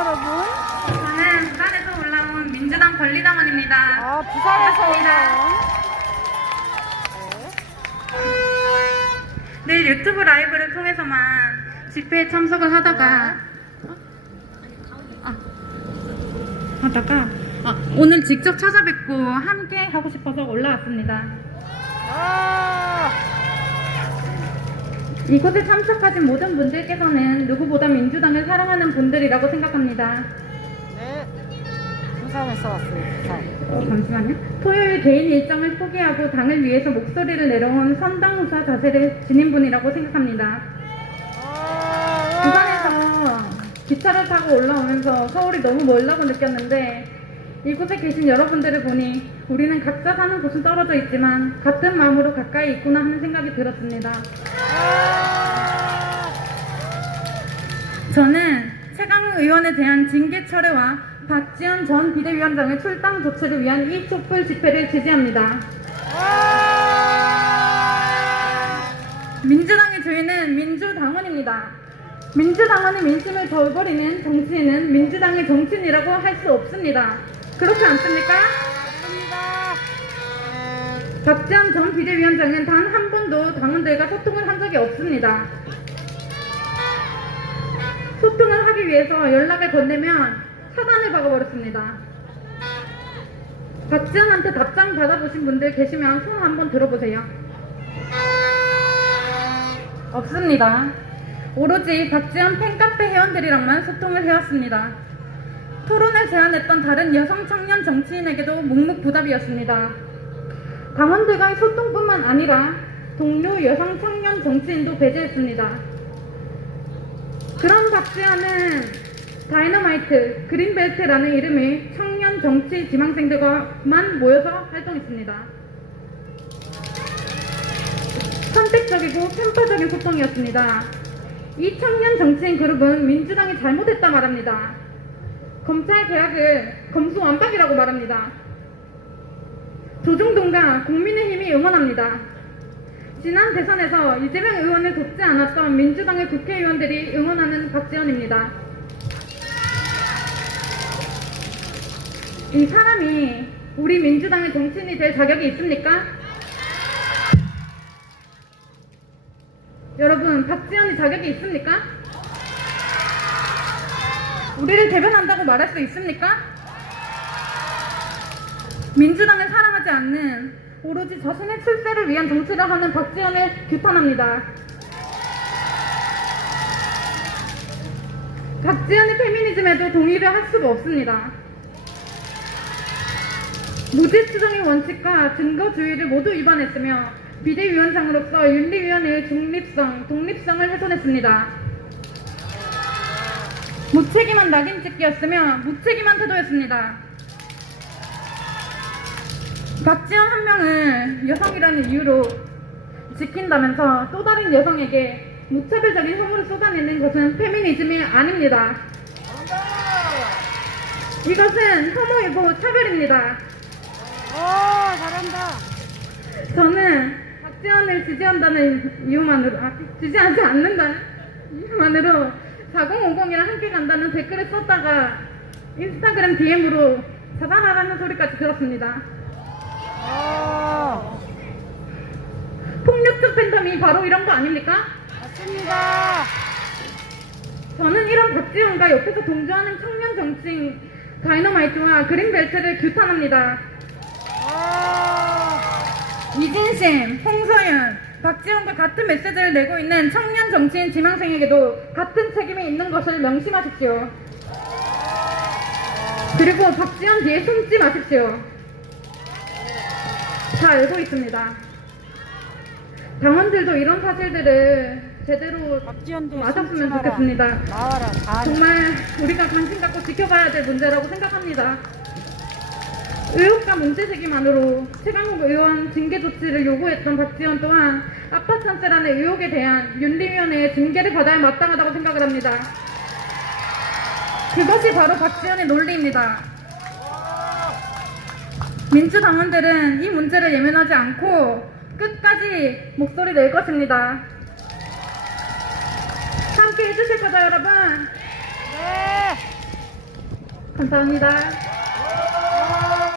여러분? 저는 부산에서 올라온 민주당 권리당원입니다. 아, 부산에서. 올라온. 내일 유튜브 라이브를 통해서만 집회에 참석을 하다가 아, 하다가 아, 오늘 직접 찾아뵙고 함께 하고 싶어서 올라왔습니다. 아, 이곳에 참석하신 모든 분들께서는 누구보다 민주당을 사랑하는 분들이라고 생각합니다. 네. 부산에서 왔어요, 부산. 어, 잠시만요. 토요일 개인 일정을 포기하고 당을 위해서 목소리를 내려온 선당후사 자세를 지닌 분이라고 생각합니다. 아, 부산에서 기차를 타고 올라오면서 서울이 너무 멀다고 느꼈는데 이곳에 계신 여러분들을 보니 우리는 각자 사는 곳은 떨어져 있지만 같은 마음으로 가까이 있구나 하는 생각이 들었습니다. 아, 저는 최강욱 의원에 대한 징계 철회와 박지원 전 비대위원장의 출당 조치를 위한 이 촛불 집회를 지지합니다. 아, 민주당의 주인은 민주당원입니다. 민주당원의 민심을 저버리는 정치인은 민주당의 정치인이라고 할 수 없습니다. 그렇지 않습니까? 박지원 전 비대위원장은 단 한 번도 당원들과 소통을 한 적이 없습니다. 소통을 하기 위해서 연락을 건네면 차단을 박아버렸습니다. 박지원한테 답장 받아보신 분들 계시면 손 한번 들어보세요. 없습니다. 오로지 박지원 팬카페 회원들이랑만 소통을 해왔습니다. 토론을 제안했던 다른 여성 청년 정치인에게도 묵묵부답이었습니다. 당원들과의 소통뿐만 아니라 동료 여성 청년 정치인도 배제했습니다. 그런 박지원은 다이너마이트, 그린벨트라는 이름의 청년 정치 지망생들과만 모여서 활동했습니다. 선택적이고 편파적인 소통이었습니다. 이 청년 정치인 그룹은 민주당이 잘못했다 말합니다. 검찰 개혁을 검수완박이라고 말합니다. 조중동과 국민의힘이 응원합니다. 지난 대선에서 이재명 의원을 돕지 않았던 민주당의 국회의원들이 응원하는 박지원입니다. 이 사람이 우리 민주당의 정치인이 될 자격이 있습니까? 여러분, 박지원이 자격이 있습니까? 우리를 대변한다고 말할 수 있습니까? 민주당을 사랑하지 않는 오로지 자신의 출세를 위한 정치를 하는 박지원을 규탄합니다. 박지원의 페미니즘에도 동의를 할 수가 없습니다. 무죄 추정의 원칙과 증거주의를 모두 위반했으며 비대위원장으로서 윤리위원회의 중립성, 독립성을 훼손했습니다. 무책임한 낙인 찍기였으며 무책임한 태도였습니다. 박지원 한 명을 여성이라는 이유로 지킨다면서 또 다른 여성에게 무차별적인 혐오를 쏟아내는 것은 페미니즘이 아닙니다. 이것은 혐오이고 차별입니다. 오, 잘한다. 저는 박지원을 지지한다는 이유만으로, 아, 지지하지 않는다는 이유만으로 4050이랑 함께 간다는 댓글을 썼다가 인스타그램 DM으로 차단하라는 소리까지 들었습니다. 오, 폭력적 팬덤이 바로 이런 거 아닙니까? 맞습니다. 저는 이런 박지원과 옆에서 동조하는 청년 정치인 다이너마이트와 그린벨트를 규탄합니다. 오, 이진심, 홍서윤, 박지원과 같은 메시지를 내고 있는 청년 정치인 지망생에게도 같은 책임이 있는 것을 명심하십시오. 그리고 박지원 뒤에 숨지 마십시오. 다 알고 있습니다. 당원들도 이런 사실들을 제대로 맞았으면. 좋겠습니다. 나와라, 다. 정말 우리가 관심 갖고 지켜봐야 될 문제라고 생각합니다. 의혹과 문제 제기만으로 최강욱 의원 징계 조치를 요구했던 박지원 또한 아파 찬스라는 의혹에 대한 윤리위원회의 징계를 받아야 마땅하다고 생각을 합니다. 그것이 바로 박지원의 논리입니다. 민주당원들은 이 문제를 예면하지 않고 끝까지 목소리 낼 것입니다. 함께 해주실 거죠, 여러분? 네. 감사합니다.